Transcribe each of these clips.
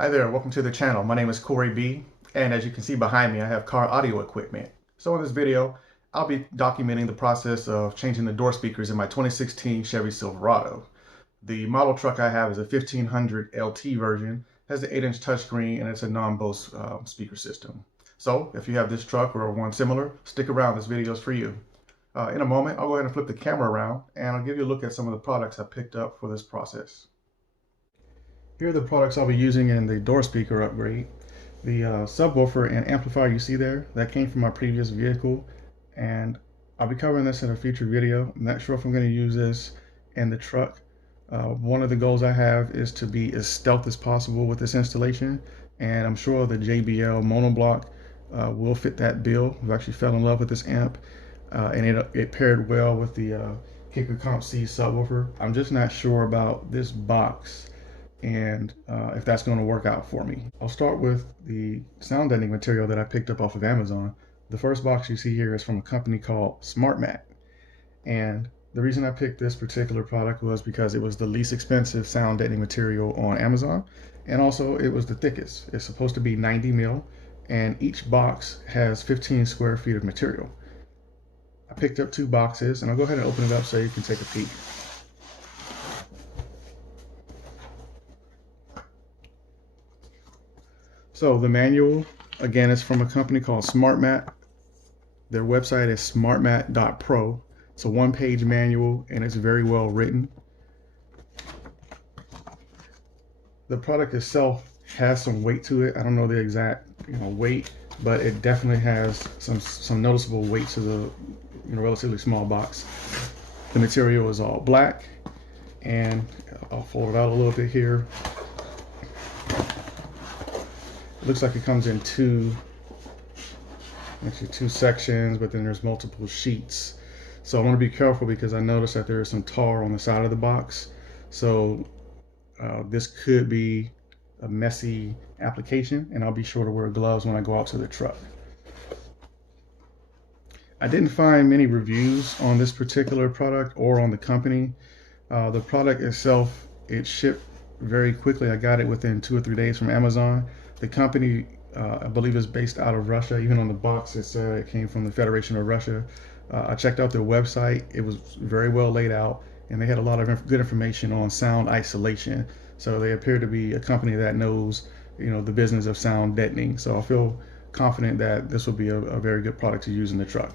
Hi there, welcome to the channel. My name is Corey B, and as you can see behind me, I have car audio equipment. So in this video, I'll be documenting the process of changing the door speakers in my 2016 Chevy Silverado. The model truck I have is a 1500 LT version, has an 8-inch touchscreen, and it's a non-Bose speaker system. So if you have this truck or one similar, stick around, this video is for you. In a moment, I'll go ahead and flip the camera around, and I'll give you a look at some of the products I picked up for this process. Here are the products I'll be using in the door speaker upgrade. The subwoofer and amplifier you see there, that came from my previous vehicle, and I'll be covering this in a future video. I'm not sure if I'm going to use this in the truck. One of the goals I have is to be as stealth as possible with this installation, and I'm sure the JBL monoblock will fit that bill. I've actually fell in love with this amp, and it paired well with the Kicker Comp C subwoofer. I'm just not sure about this box and if that's going to work out for me. I'll start with the sound deadening material that I picked up off of Amazon. The first box you see here is from a company called Smartmat, and the reason I picked this particular product was because it was the least expensive sound deadening material on Amazon, and also it was the thickest. It's supposed to be 90 mil, and each box has 15 square feet of material. I picked up 2 boxes, and I'll go ahead and open it up so you can take a peek. So the manual, again, is from a company called Smartmat. Their website is smartmat.pro. It's a one-page manual, and it's very well written. The product itself has some weight to it. I don't know the exact weight, but it definitely has some noticeable weight to the relatively small box. The material is all black, and I'll fold it out a little bit here. Looks like it comes in two sections, but then there's multiple sheets. So I want to be careful because I noticed that there is some tar on the side of the box. So this could be a messy application, and I'll be sure to wear gloves when I go out to the truck. I didn't find many reviews on this particular product or on the company. The product itself, it shipped very quickly. I got it within 2 or 3 days from Amazon. The company, I believe, is based out of Russia. Even on the box, it said it came from the Federation of Russia. I checked out their website. It was very well laid out, and they had a lot of good information on sound isolation. So they appear to be a company that knows, the business of sound deadening. So I feel confident that this will be a very good product to use in the truck.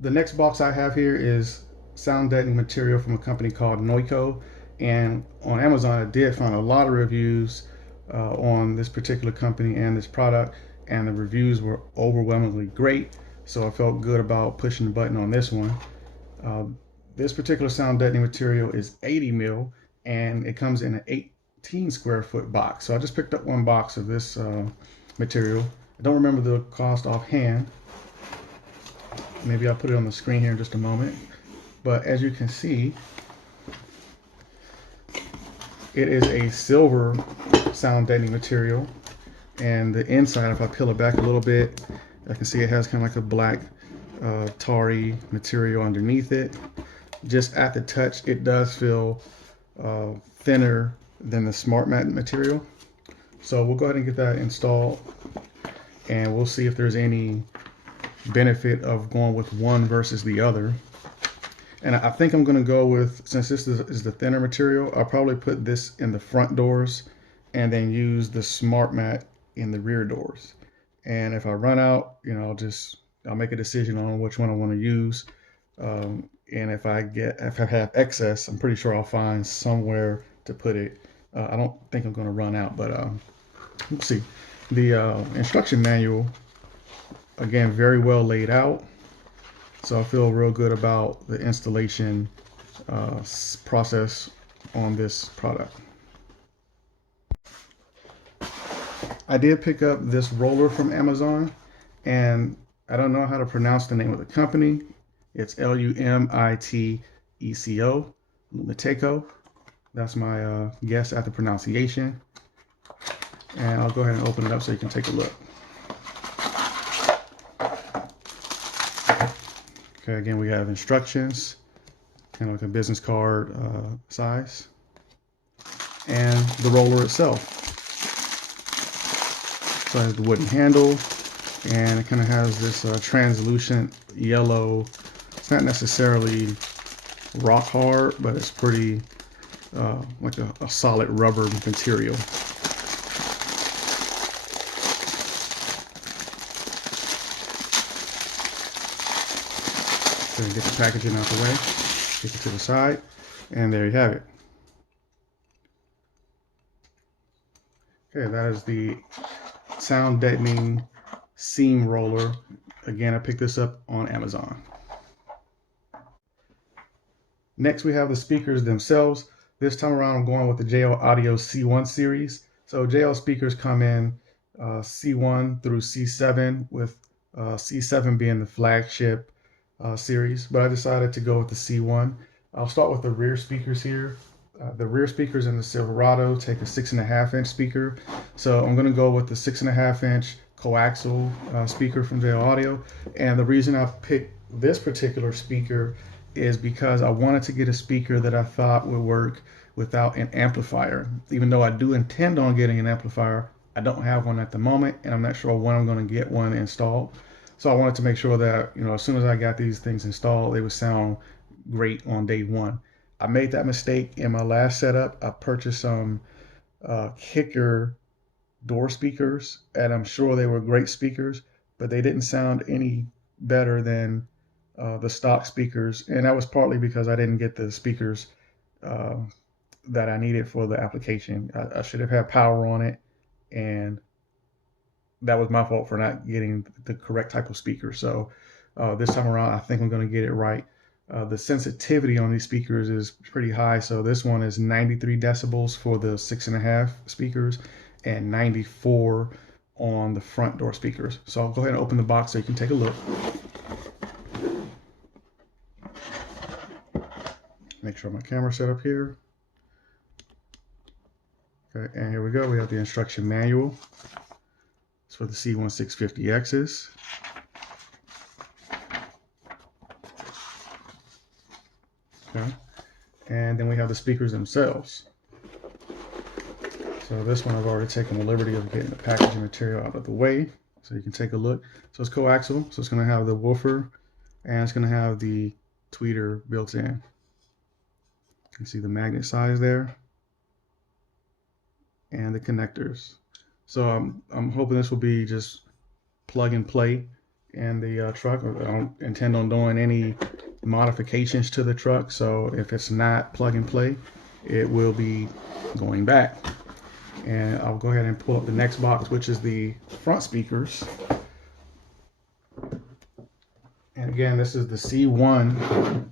The next box I have here is sound deadening material from a company called Noico. And on Amazon, I did find a lot of reviews on this particular company and this product, and the reviews were overwhelmingly great. So I felt good about pushing the button on this one. This particular sound deadening material is 80 mil, and it comes in an 18 square foot box. So I just picked up 1 box of this material. I don't remember the cost offhand. Maybe I'll put it on the screen here in just a moment. But as you can see, it is a silver sound deadening material, and the inside, if I peel it back a little bit, I can see it has kind of like a black tarry material underneath it. Just at the touch, it does feel thinner than the Smartmat material. So we'll go ahead and get that installed, and we'll see if there's any benefit of going with one versus the other. And I think I'm going to go with, since this is the thinner material, I'll probably put this in the front doors and then use the Smartmat in the rear doors. And if I run out, I'll make a decision on which one I want to use. And if I have excess, I'm pretty sure I'll find somewhere to put it. I don't think I'm going to run out, but let's see. The instruction manual, again, very well laid out. So I feel real good about the installation process on this product. I did pick up this roller from Amazon, and I don't know how to pronounce the name of the company. It's LUMITECO, LUMITECO. That's my guess at the pronunciation. And I'll go ahead and open it up so you can take a look. Okay, again, we have instructions, kind of like a business card size, and the roller itself. So it has the wooden handle, and it kind of has this translucent yellow. It's not necessarily rock hard, but it's pretty like a solid rubber material. So get the packaging out the way, get it to the side, and there you have it. Okay, that is the sound deadening seam roller. Again, I picked this up on Amazon. Next, we have the speakers themselves. This time around, I'm going with the JL Audio C1 series. So JL speakers come in C1 through C7, with C7 being the flagship series, but I decided to go with the C1. I'll start with the rear speakers here. The rear speakers in the Silverado take a 6.5-inch speaker. So I'm going to go with the 6.5-inch coaxial speaker from JL Audio. And the reason I picked this particular speaker is because I wanted to get a speaker that I thought would work without an amplifier. Even though I do intend on getting an amplifier, I don't have one at the moment, and I'm not sure when I'm going to get one installed. So I wanted to make sure that, as soon as I got these things installed, they would sound great on day one. I made that mistake in my last setup. I purchased some kicker door speakers, and I'm sure they were great speakers, but they didn't sound any better than the stock speakers. And that was partly because I didn't get the speakers that I needed for the application. I should have had power on it, and that was my fault for not getting the correct type of speaker. So this time around, I think I'm going to get it right. The sensitivity on these speakers is pretty high. So this one is 93 decibels for the 6.5 speakers and 94 on the front door speakers. So I'll go ahead and open the box so you can take a look. Make sure my camera's set up here. Okay, and here we go. We have the instruction manual. It's for the C1650Xs. Okay, and then we have the speakers themselves. So this one I've already taken the liberty of getting the packaging material out of the way so you can take a look. So it's coaxial, so it's going to have the woofer and it's going to have the tweeter built in. You can see the magnet size there and the connectors. So I'm hoping this will be just plug and play in the truck. I don't intend on doing any modifications to the truck, so if it's not plug and play, it will be going back. And I'll go ahead and pull up the next box, which is the front speakers. And again, this is the C1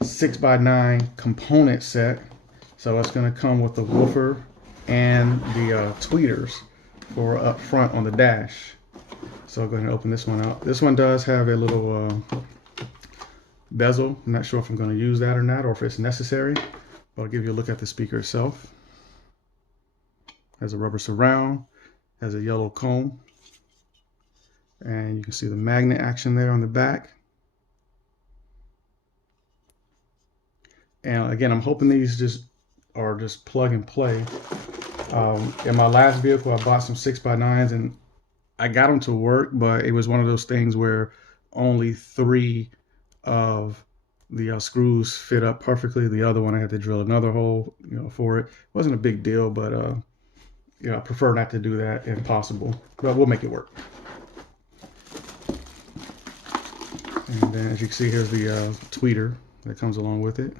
6x9 component set. So it's going to come with the woofer and the tweeters for up front on the dash. So I'll go ahead and open this one out. This one does have a little bezel. I'm not sure if I'm going to use that or not, or if it's necessary, but I'll give you a look at the speaker itself. Has a rubber surround, has a yellow comb, and you can see the magnet action there on the back. And again, I'm hoping these just plug and play. In my last vehicle, I bought some 6x9s and I got them to work, but it was one of those things where only 3 of the screws fit up perfectly. The other one I had to drill another hole, for it. It wasn't a big deal, but I prefer not to do that if possible, but we'll make it work. And then as you can see, here's the tweeter that comes along with it.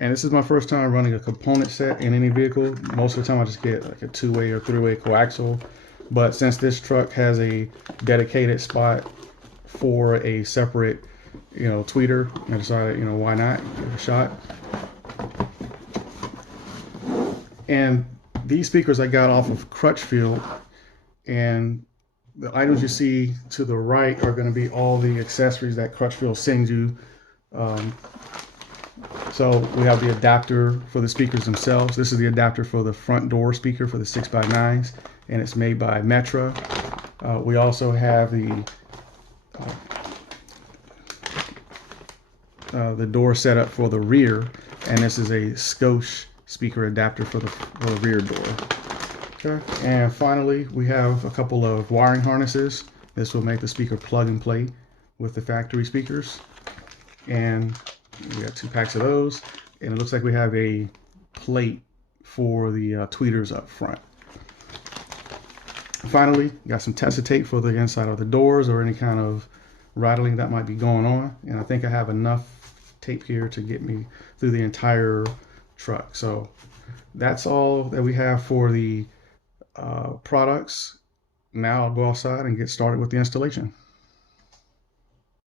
And this is my first time running a component set in any vehicle. Most of the time I just get like a 2-way or 3-way coaxial. But since this truck has a dedicated spot for a separate, tweeter, I decided, why not give it a shot. And these speakers I got off of Crutchfield, and the items you see to the right are going to be all the accessories that Crutchfield sends you. So we have the adapter for the speakers themselves. This is the adapter for the front door speaker for the 6x9s, and it's made by Metra. We also have the door setup for the rear, and this is a Scosche speaker adapter for the rear door. Okay, and finally we have a couple of wiring harnesses. This will make the speaker plug and play with the factory speakers. And we got 2 packs of those. And it looks like we have a plate for the tweeters up front. Finally, got some tester tape for the inside of the doors or any kind of rattling that might be going on. And I think I have enough tape here to get me through the entire truck. So that's all that we have for the products. Now I'll go outside and get started with the installation.